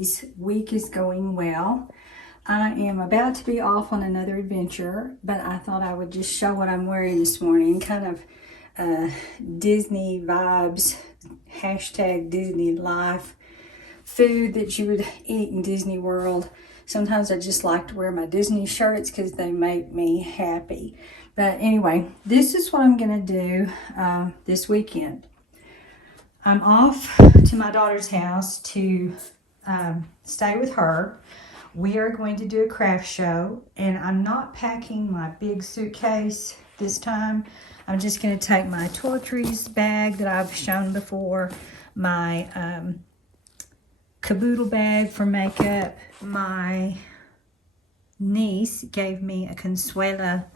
everybody's week is going well. I am about to be off on another adventure, but I thought I would just show what I'm wearing this morning. Kind of Disney vibes, hashtag Disney life, food that you would eat in Disney World. Sometimes I just like to wear my Disney shirts because they make me happy. But anyway, this is what I'm going to do this weekend. I'm off to my daughter's house to stay with her. We are going to do a craft show, and I'm not packing my big suitcase this time. I'm just going to take my toiletries bag that I've shown before, my caboodle bag for makeup. My niece gave me a Consuela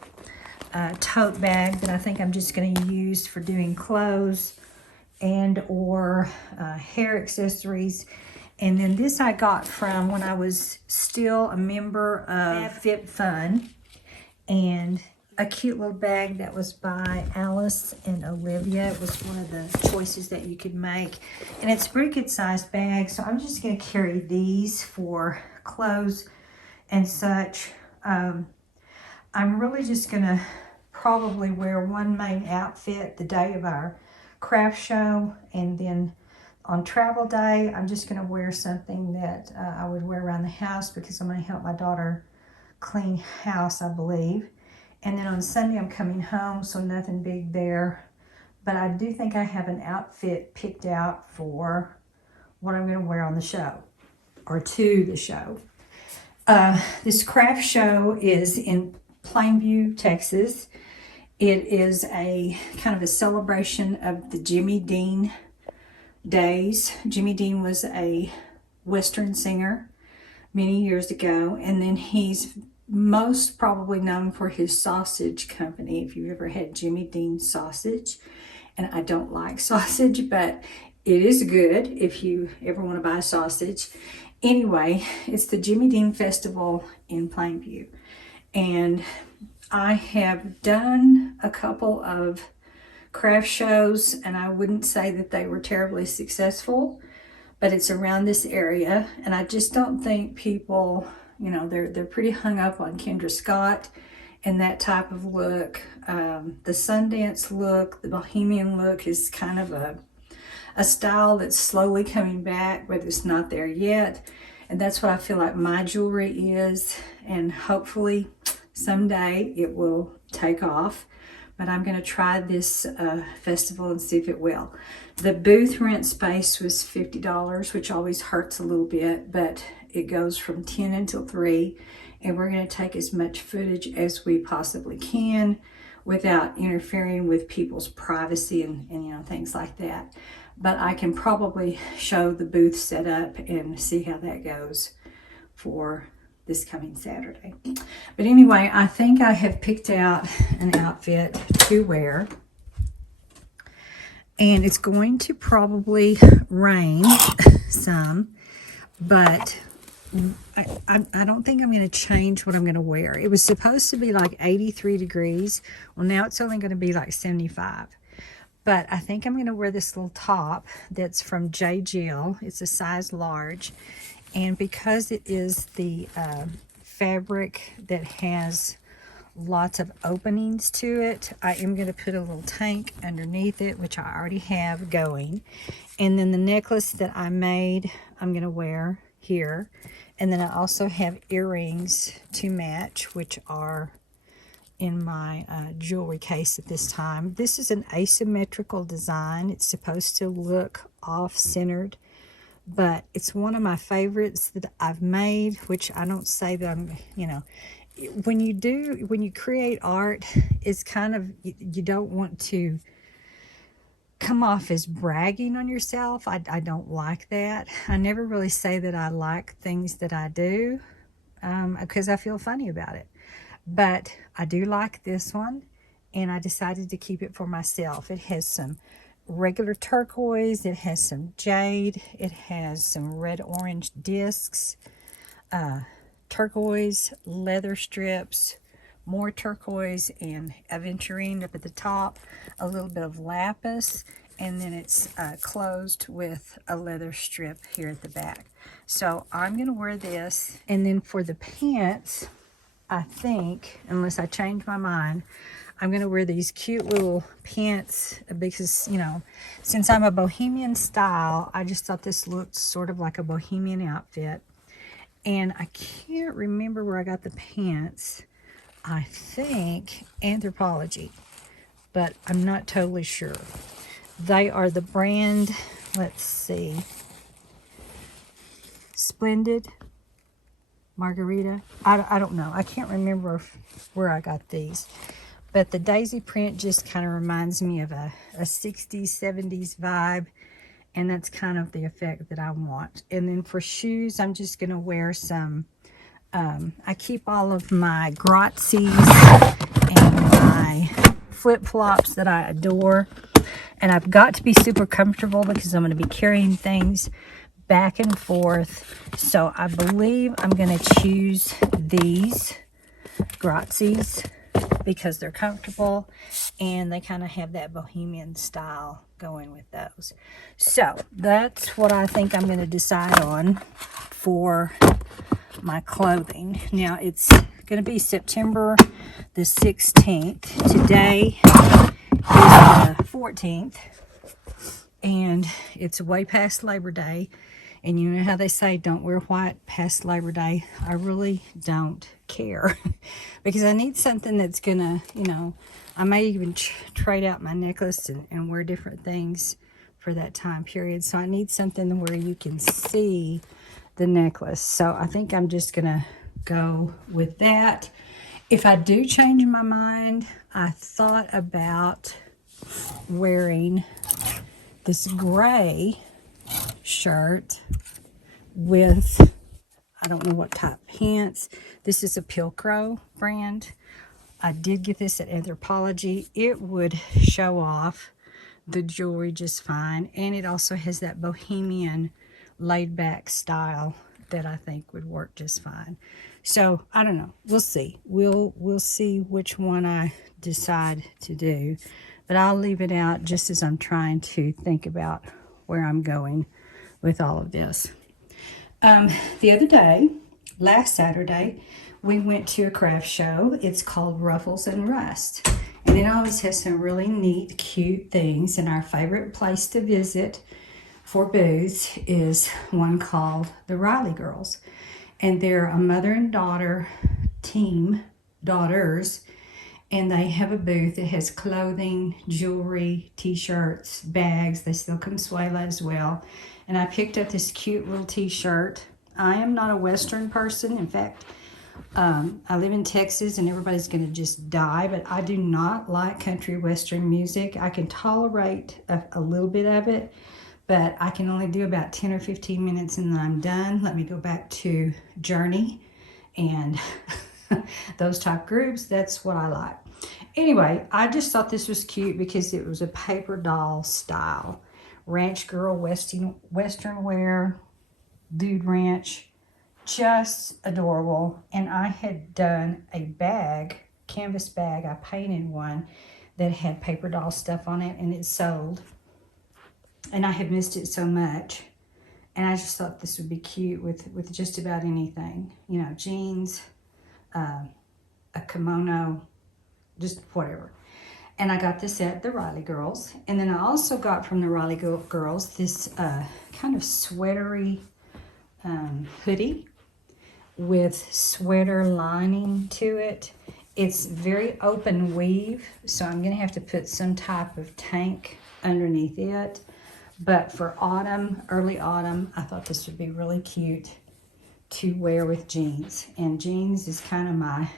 tote bag that I think I'm just going to use for doing clothes and or hair accessories. And then this I got from when I was still a member of FitFun, and a cute little bag that was by Alice and Olivia. It was one of the choices that you could make, and it's a pretty good sized bag, so I'm just going to carry these for clothes and such. I'm really just going to probably wear one main outfit the day of our craft show, and then on travel day, I'm just going to wear something that I would wear around the house because I'm going to help my daughter clean house, I believe. And then on Sunday, I'm coming home, so nothing big there. But I do think I have an outfit picked out for what I'm going to wear on the show, or to the show. This craft show is in Plainview, Texas. It is a kind of a celebration of the Jimmy Dean days. Jimmy Dean was a Western singer many years ago, and then he's most probably known for his sausage company. If you've ever had Jimmy Dean sausage, and I don't like sausage, but it is good if you ever want to buy sausage. Anyway, it's the Jimmy Dean Festival in Plainview, and I have done a couple of craft shows, and I wouldn't say that they were terribly successful, but it's around this area, and I just don't think people, you know, they're pretty hung up on Kendra Scott and that type of look. The Sundance look, the Bohemian look is kind of a style that's slowly coming back, but it's not there yet, and that's what I feel like my jewelry is, and hopefully someday it will take off. But I'm going to try this festival and see if it will. The booth rent space was $50, which always hurts a little bit, but it goes from 10 until 3, and we're going to take as much footage as we possibly can without interfering with people's privacy and you know, things like that. But I can probably show the booth set up and see how that goes for this coming Saturday. But anyway, I think I have picked out an outfit to wear, and it's going to probably rain some, but I don't think I'm going to change what I'm going to wear. It was supposed to be like 83 degrees. Well, now it's only going to be like 75. But I think I'm going to wear this little top that's from J. Jill. It's a size large. And because it is the fabric that has lots of openings to it, I am going to put a little tank underneath it, which I already have going. And then the necklace that I made, I'm going to wear here. And then I also have earrings to match, which are in my jewelry case at this time. This is an asymmetrical design. It's supposed to look off-centered, but it's one of my favorites that I've made, which I don't say that I'm, you know, when you create art, it's kind of, you don't want to come off as bragging on yourself. I don't like that. I never really say that I like things that I do because I feel funny about it. But I do like this one, and I decided to keep it for myself. It has some regular turquoise, it has some jade, it has some red orange discs, turquoise leather strips, more turquoise and aventurine up at the top, a little bit of lapis, and then it's closed with a leather strip here at the back. So I'm going to wear this, and then for the pants, I think, unless I change my mind, I'm going to wear these cute little pants because, you know, since I'm a bohemian style, I just thought this looked sort of like a bohemian outfit. And I can't remember where I got the pants. I think Anthropologie, but I'm not totally sure. They are the brand, let's see, Splendid Margarita. I don't know. I can't remember where I got these. But the daisy print just kind of reminds me of a 60s, 70s vibe. And that's kind of the effect that I want. And then for shoes, I'm just going to wear some, I keep all of my Grazies and my flip-flops that I adore. And I've got to be super comfortable because I'm going to be carrying things back and forth. So I believe I'm going to choose these Grazies because they're comfortable and they kind of have that bohemian style going with those. So that's what I think I'm going to decide on for my clothing. Now it's going to be September the 16th. Today is the 14th and it's way past Labor Day. And you know how they say, don't wear white past Labor Day. I really don't care because I need something that's gonna, you know, I may even trade out my necklace and wear different things for that time period. So I need something where you can see the necklace. So I think I'm just gonna go with that. If I do change my mind, I thought about wearing this gray shirt with, I don't know what type pants. This is a Pilcrow brand. I did get this at Anthropologie. It would show off the jewelry just fine. And it also has that bohemian laid back style that I think would work just fine. So I don't know. We'll see. We'll see which one I decide to do. But I'll leave it out just as I'm trying to think about where I'm going with all of this. The other day, last Saturday, we went to a craft show. It's called Ruffles and Rust. And it always has some really neat, cute things. And our favorite place to visit for booths is one called the Riley Girls. And they're a mother and daughter team, daughters. And they have a booth that has clothing, jewelry, t-shirts, bags. They sell Consuela as well. And I picked up this cute little t-shirt. I am not a Western person. In fact, I live in Texas and everybody's going to just die, but I do not like country Western music. I can tolerate a little bit of it, but I can only do about 10 or 15 minutes and then I'm done. Let me go back to Journey and those type groups. That's what I like. Anyway, I just thought this was cute because it was a paper doll style. Ranch girl, Western wear, dude ranch, just adorable. And I had done a bag, canvas bag. I painted one that had paper doll stuff on it and it sold. And I had missed it so much. And I just thought this would be cute with just about anything. You know, jeans, a kimono, just whatever. And I got this at the Riley Girls. And then I also got from the Riley Girls this kind of sweatery hoodie with sweater lining to it. It's very open weave, so I'm going to have to put some type of tank underneath it. But for autumn, early autumn, I thought this would be really cute to wear with jeans. And jeans is kind of my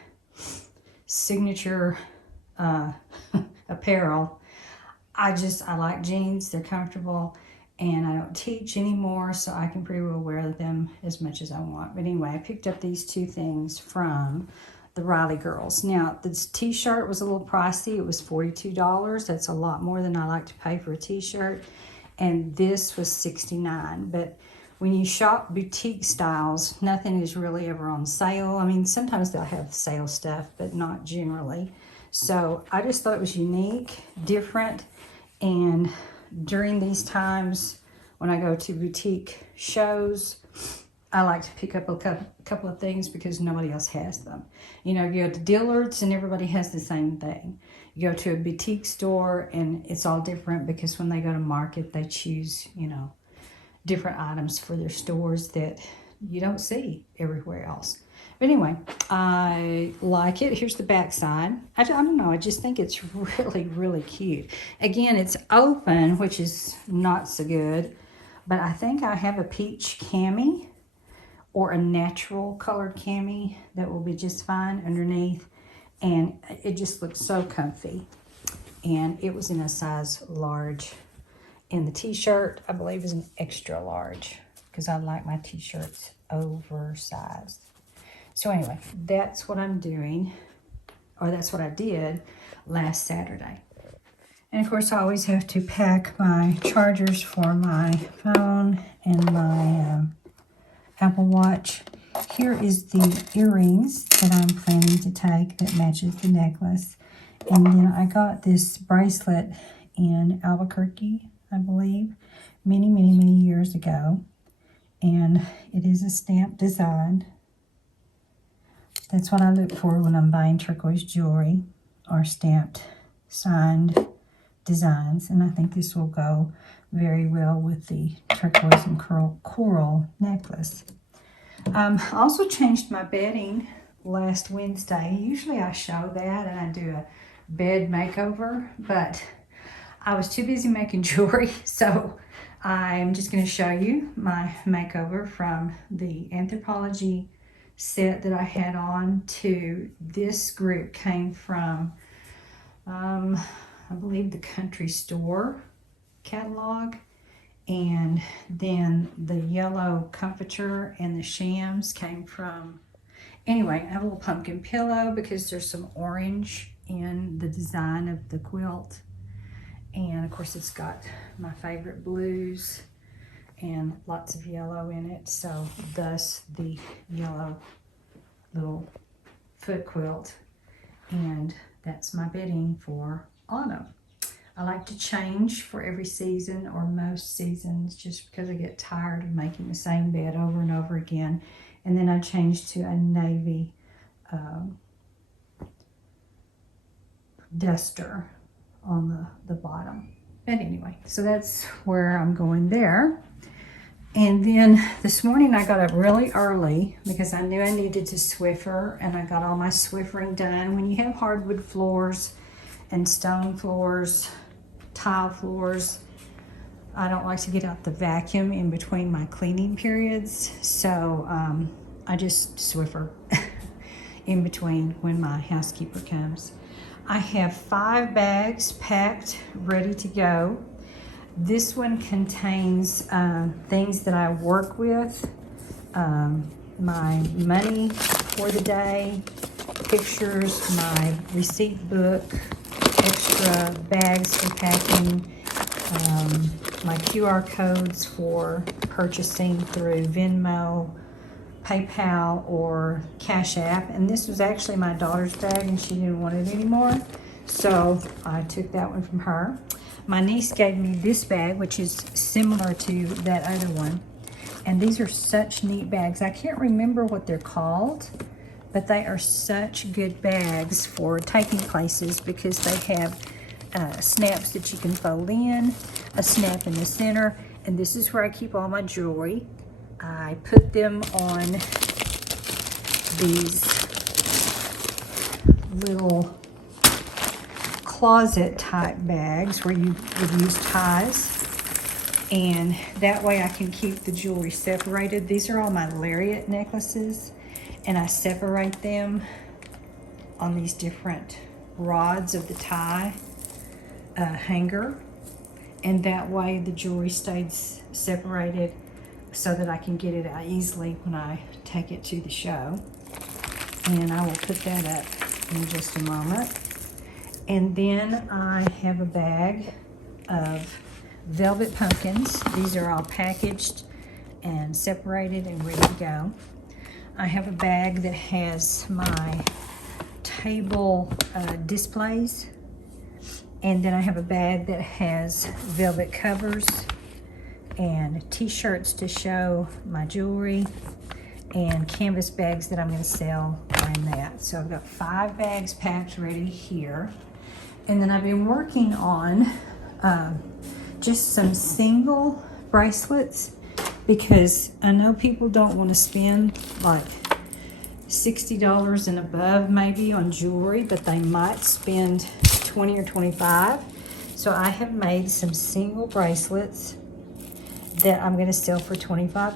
signature apparel. I like jeans. They're comfortable and I don't teach anymore, so I can pretty well wear them as much as I want. But anyway, I picked up these two things from the Riley Girls. Now, this t-shirt was a little pricey. It was $42. That's a lot more than I like to pay for a t-shirt. And this was $69. But when you shop boutique styles, nothing is really ever on sale. I mean, sometimes they'll have sale stuff, but not generally. So I just thought it was unique, different, and during these times when I go to boutique shows, I like to pick up a couple of things because nobody else has them. You know, you go to Dillard's and everybody has the same thing. You go to a boutique store and it's all different because when they go to market, they choose, you know, different items for their stores that you don't see everywhere else. But anyway, I like it. Here's the back side. I don't know. I just think it's really, really cute. Again, it's open, which is not so good. But I think I have a peach cami or a natural colored cami that will be just fine underneath. And it just looks so comfy. And it was in a size large. And the t-shirt, I believe, is an extra large because I like my t-shirts oversized. So anyway, that's what I'm doing, or that's what I did last Saturday. And of course, I always have to pack my chargers for my phone and my Apple Watch. Here is the earrings that I'm planning to take that matches the necklace. And then I got this bracelet in Albuquerque, I believe, many, many, many years ago. And it is a stamp design. That's what I look for when I'm buying turquoise jewelry, or stamped, signed designs. And I think this will go very well with the turquoise and coral necklace. I also changed my bedding last Wednesday. Usually I show that and I do a bed makeover, but I was too busy making jewelry, so I'm just going to show you my makeover from the Anthropologie set that I had on to this group came from, I believe, the Country Store catalog. And then the yellow comforter and the shams came from, anyway, I have a little pumpkin pillow because there's some orange in the design of the quilt. And of course it's got my favorite blues and lots of yellow in it. So thus the yellow little foot quilt. And that's my bedding for autumn. I like to change for every season or most seasons just because I get tired of making the same bed over and over again. And then I changed to a navy duster on the bottom. But anyway, so that's where I'm going there. And then this morning I got up really early because I knew I needed to Swiffer, and I got all my Swiffering done. When you have hardwood floors and stone floors, tile floors, I don't like to get out the vacuum in between my cleaning periods. So I just Swiffer in between when my housekeeper comes. I have 5 bags packed, ready to go. This one contains things that I work with, my money for the day, pictures, my receipt book, extra bags for packing, my QR codes for purchasing through Venmo, PayPal, or Cash App. And this was actually my daughter's bag and she didn't want it anymore, so I took that one from her. My niece gave me this bag, which is similar to that other one. And these are such neat bags. I can't remember what they're called, but they are such good bags for taking places because they have snaps that you can fold in, a snap in the center, and this is where I keep all my jewelry. I put them on these little closet type bags where you would use ties, and that way I can keep the jewelry separated. These are all my lariat necklaces, and I separate them on these different rods of the tie hanger, and that way the jewelry stays separated so that I can get it out easily when I take it to the show. And I will put that up in just a moment. And then I have a bag of velvet pumpkins. These are all packaged and separated and ready to go. I have a bag that has my table displays And then I have a bag that has velvet covers and t-shirts to show my jewelry, and canvas bags that I'm going to sell are in that. So I've got 5 bags packed ready here. And then I've been working on just some single bracelets, because I know people don't want to spend like $60 and above maybe on jewelry, but they might spend $20 or $25. So I have made some single bracelets that I'm going to sell for $25,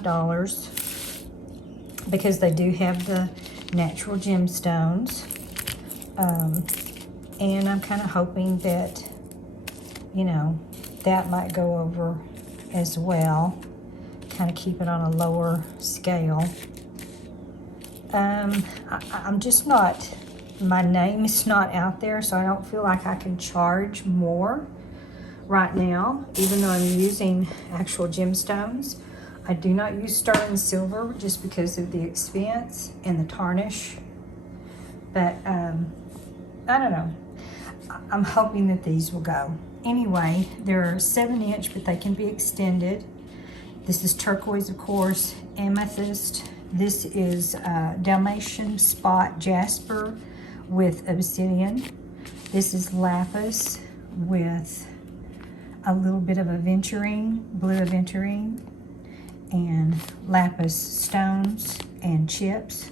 because they do have the natural gemstones. And I'm kind of hoping that, you know, that might go over as well. Kind of keep it on a lower scale. I'm just not, my name is not out there, so I don't feel like I can charge more right now, even though I'm using actual gemstones. I do not use sterling silver just because of the expense and the tarnish. But I don't know. I'm hoping that these will go. Anyway, they're 7-inch, but they can be extended. This is turquoise, of course, amethyst. This is Dalmatian spot jasper with obsidian. This is lapis with a little bit of aventurine, blue aventurine, and lapis stones and chips.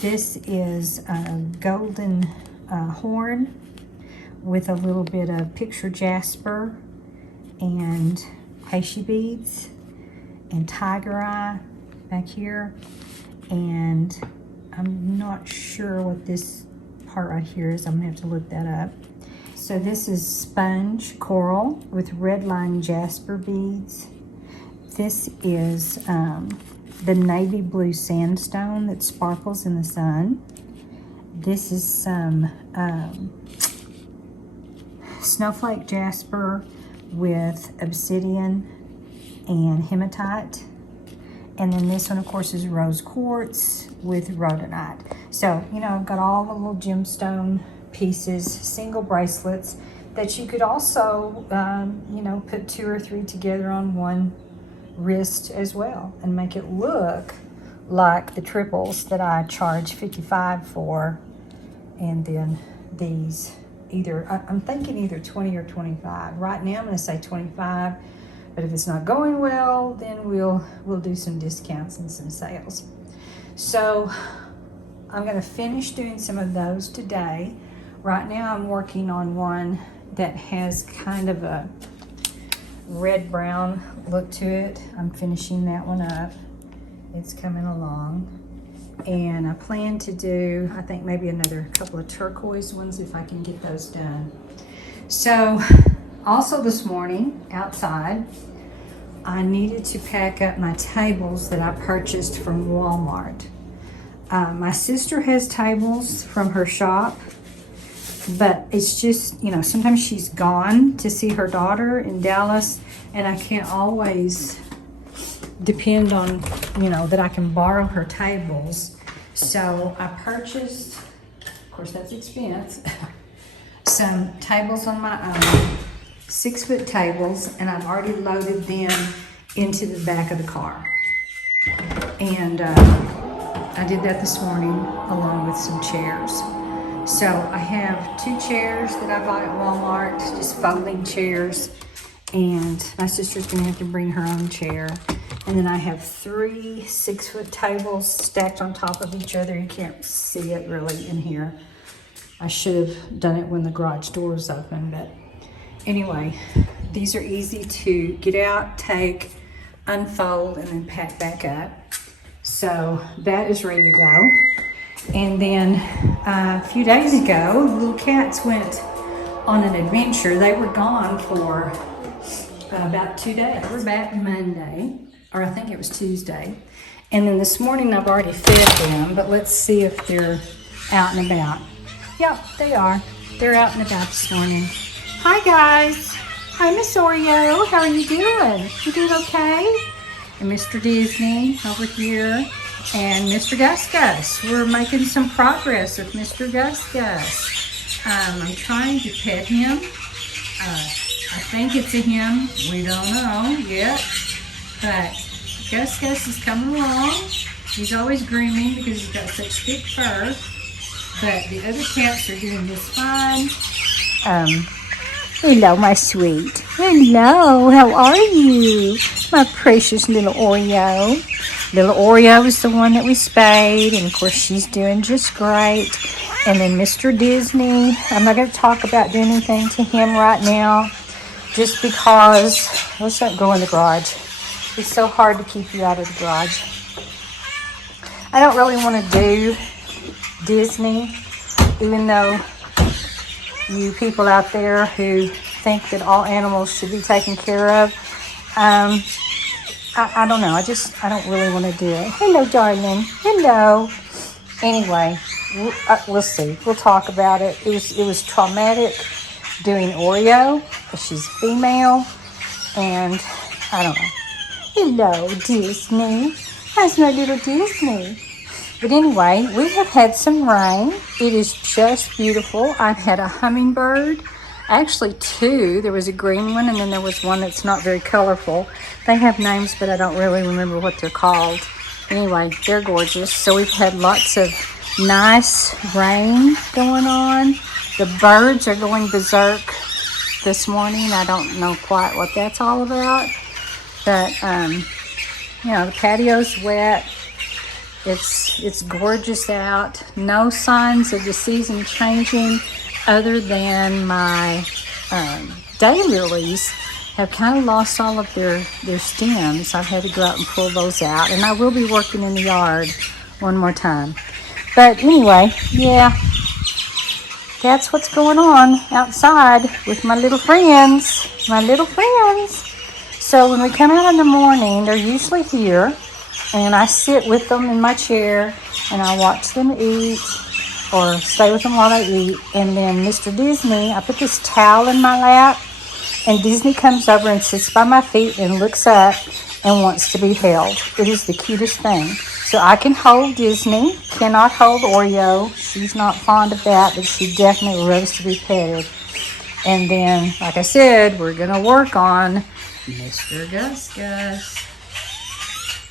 This is a golden horn with a little bit of picture jasper and heishi beads and tiger eye back here. And I'm not sure what this part right here is. I'm gonna have to look that up. So this is sponge coral with red line jasper beads. This is the navy blue sandstone that sparkles in the sun. This is some snowflake jasper with obsidian and hematite. And then this one, of course, is rose quartz with rhodonite. So, you know, I've got all the little gemstone pieces, single bracelets that you could also, you know, put 2 or 3 together on one wrist as well and make it look like the triples that I charge $55 for. And then these either, I'm thinking either 20 or 25. Right now I'm going to say 25, but if it's not going well, then we'll do some discounts and some sales. So I'm going to finish doing some of those today. Right now I'm working on one that has kind of a red-brown look to it. I'm finishing that one up. It's coming along. And I plan to do, I think, maybe another couple of turquoise ones if I can get those done. So also this morning outside, I needed to pack up my tables that I purchased from Walmart. My sister has tables from her shop, but it's just, you know, sometimes she's gone to see her daughter in Dallas, and I can't always depend on, you know, that I can borrow her tables. So I purchased, of course that's expense, some tables on my own, 6-foot tables, and I've already loaded them into the back of the car. And I did that this morning along with some chairs. So I have 2 chairs that I bought at Walmart, just folding chairs, and my sister's gonna have to bring her own chair. And then I have 3 6-foot tables stacked on top of each other. You can't see it really in here. I should have done it when the garage door was open, but anyway, these are easy to get out, take, unfold, and then pack back up. So that is ready to go. And then a few days ago, the little cats went on an adventure. They were gone for about 2 days. They were back Monday, or I think it was Tuesday. And then this morning I've already fed them, but let's see if they're out and about. Yep, they are. They're out and about this morning. Hi guys. Hi Miss Oreo. How are you doing? You doing okay? And Mr. Disney over here. And Mr. Gus Gus. We're making some progress with Mr. Gus Gus. I'm trying to pet him I think it's a him. We don't know yet. But Gus is coming along. He's always grooming because he's got such thick fur. But the other cats are doing just fine. Hello, my sweet. Hello, how are you? My precious little Oreo. Little Oreo is the one that we spayed, and of course she's doing just great. And then Mr. Disney, I'm not going to talk about doing anything to him right now, just because, let's not go in the garage. It's so hard to keep you out of the garage. I don't really want to do Disney, even though you people out there who think that all animals should be taken care of, I don't know. I don't really want to do it. Hello, darling. Hello. Anyway, we'll see. We'll talk about it. It was traumatic doing Oreo, because she's female, and I don't know. Hello, Disney. How's my little Disney? But anyway, we have had some rain. It is just beautiful. I've had a hummingbird. Actually, two. There was a green one, and then there was one that's not very colorful. They have names, but I don't really remember what they're called. Anyway, they're gorgeous. So we've had lots of nice rain going on. The birds are going berserk this morning. I don't know quite what that's all about. But, the patio's wet. It's gorgeous out. No signs of the season changing, other than my daylilies have kind of lost all of their stems. I've had to go out and pull those out, and I will be working in the yard one more time. But anyway, yeah, that's what's going on outside with my little friends. So when we come out in the morning, they're usually here, and I sit with them in my chair, and I watch them eat, or stay with them while they eat. And then Mr. Disney, I put this towel in my lap, and Disney comes over and sits by my feet and looks up and wants to be held. It is the cutest thing. So I can hold Disney, cannot hold Oreo. She's not fond of that, but she definitely loves to be petted. And then, like I said, we're going to work on Mr. Gus.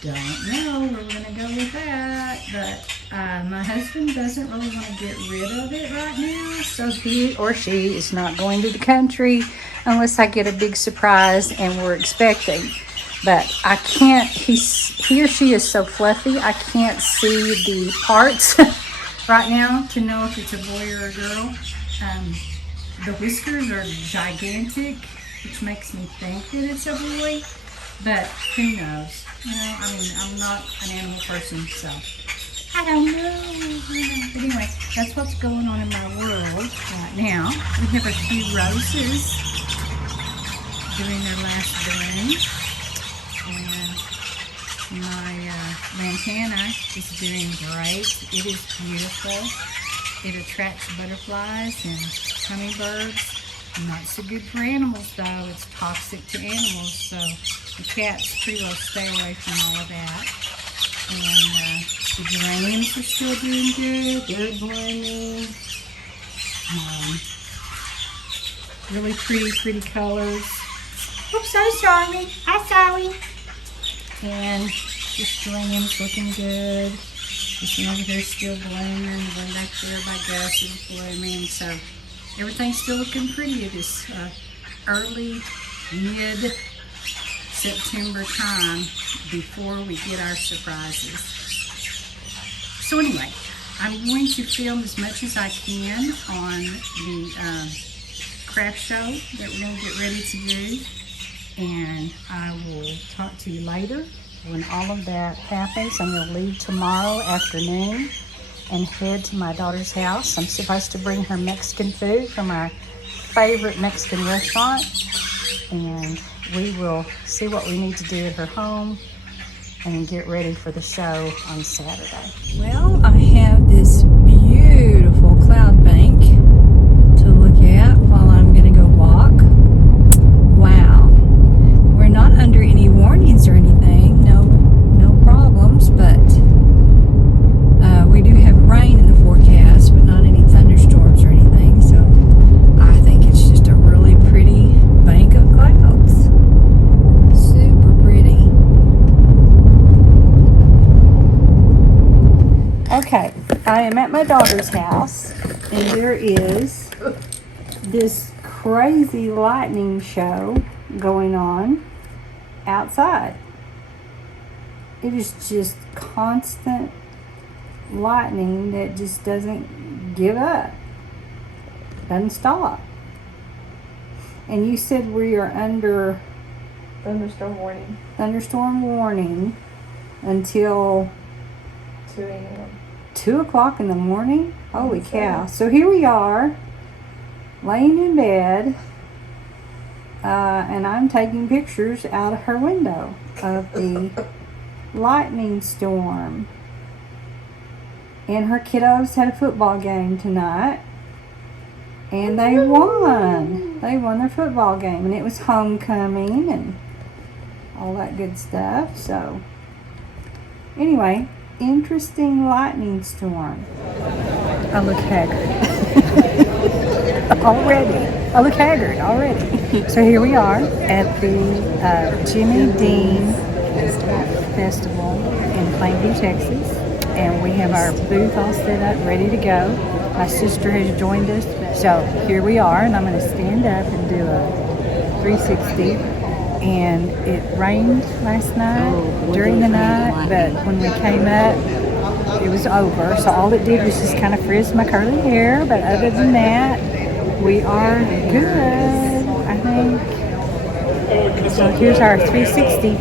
Don't know where we're going to go with that, but my husband doesn't really want to get rid of it right now, so he or she is not going to the country unless I get a big surprise, and we're expecting. But I can't, he or she is so fluffy, I can't see the parts right now to know if it's a boy or a girl. The whiskers are gigantic, which makes me think that it's a boy, but who knows? I'm not an animal person, so I don't know. But anyway, that's what's going on in my world right now. We have a few roses doing their last bloom, and my lantana is doing great. It is beautiful. It attracts butterflies and hummingbirds. Not so good for animals, though. It's toxic to animals, so the cats pretty well stay away from all of that. And the geraniums are still doing good. They're blooming. Really pretty colors. Oops, I'm sorry. And this geranium's looking good. This one over there is still blooming. The one back there by Gus is blooming. So everything's still looking pretty at this early, mid-September time before we get our surprises. So anyway, I'm going to film as much as I can on the craft show that we're going to get ready to do. And I will talk to you later when all of that happens. I'm going to leave tomorrow afternoon and head to my daughter's house. I'm supposed to bring her Mexican food from our favorite Mexican restaurant, and we will see what we need to do at her home and get ready for the show on Saturday. Well, I have this beautiful cloud bank to look at while I'm going to go walk. Wow. We're not under any warnings or anything. No problems, but we do have rain in the forecast, but not any thunderstorms or anything. So I think it's just a really pretty I'm at my daughter's house, and there is this crazy lightning show going on outside. It is just constant lightning that just doesn't give up, doesn't stop. And you said we are under thunderstorm warning until 2 a.m. 2 o'clock in the morning. Holy cow. So here we are laying in bed, and I'm taking pictures out of her window of the lightning storm. And her kiddos had a football game tonight, and they won. They won their football game, and it was homecoming and all that good stuff. So anyway, interesting lightning storm. I look haggard. I look haggard already. So here we are at the Jimmy Dean Festival in Plainview, Texas. And we have our booth all set up, ready to go. My sister has joined us. So here we are, and I'm going to stand up and do a 360. And it rained last night, during the night, but when we came up, it was over. So all it did was just kind of frizz my curly hair. But other than that, we are good, I think. So here's our 360.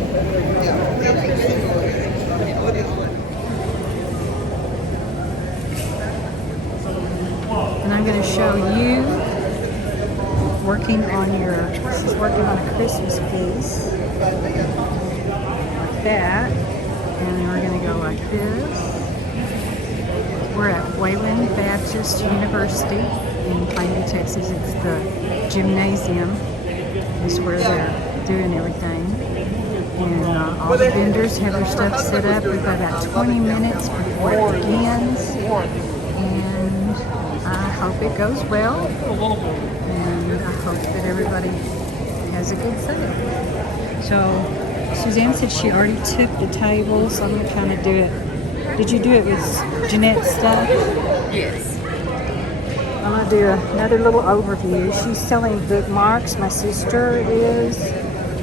And I'm going to show you working on a Christmas piece like that, and then we're going to go like this. We're at Wayland Baptist University in Plainview, Texas. It's the gymnasium is where they're doing everything, and all the vendors have their stuff set up. We've got about 20 minutes before it begins, and I hope it goes well, and I hope that everybody has a good sale. So Suzanne said she already took the table, so I'm going to kind of do it. Did you do it with Jeanette's stuff? Yes. I'm going to do another little overview. She's selling bookmarks. My sister is.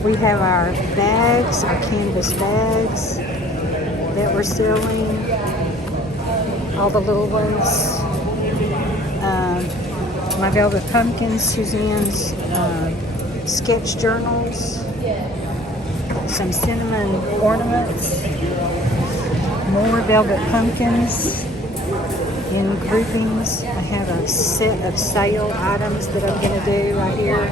We have our bags, our canvas bags that we're selling. All the little ones. My velvet pumpkins, Suzanne's sketch journals, some cinnamon ornaments, more velvet pumpkins in groupings. I have a set of sale items that I'm going to do right here,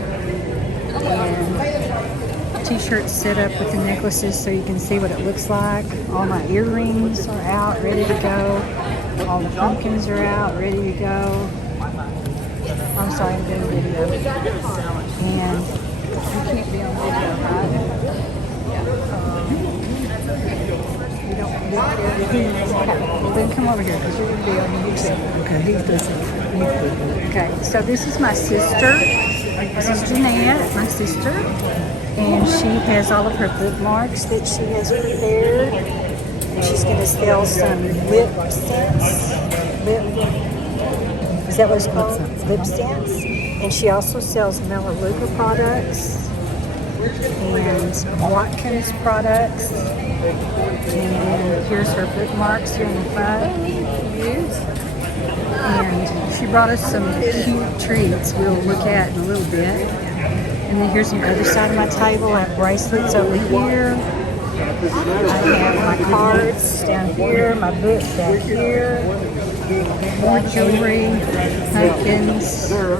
and t-shirts set up with the necklaces so you can see what it looks like. All my earrings are out, ready to go. All the pumpkins are out, ready to go. I'm sorry, I'm doing a video. And you can't be on video, right? You don't live here? Okay. Well, then come over here because you're going to be on YouTube. Okay, he's listening. Okay, so this is my sister. This is Jeanette, my sister. And she has all of her bookmarks that she has prepared. And she's going to sell some lip scents. Is that what it's called? Lip scents. And she also sells Melaleuca products and Watkins products. And here's her bookmarks here in the front. And she brought us some cute treats we'll look at in a little bit. And then here's on the other side of my table. I have bracelets over here. I have my cards down here, my book back here. More jewelry, pumpkins, and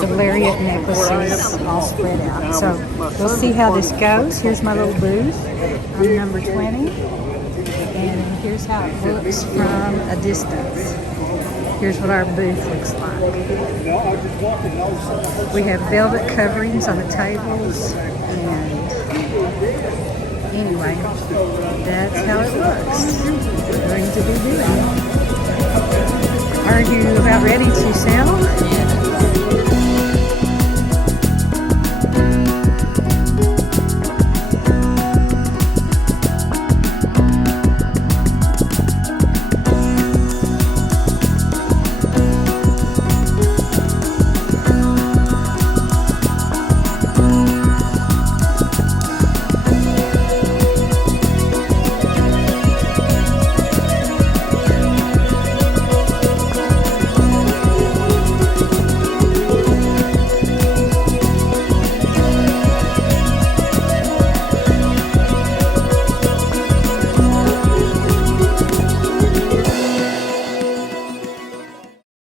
some lariat necklaces all spread out. So we'll see how this goes. Here's my little booth. I'm number 20. And here's how it looks from a distance. Here's what our booth looks like. We have velvet coverings on the tables, and anyway, that's how it looks. We're going to be doing it. Are you about ready to sell? Yeah.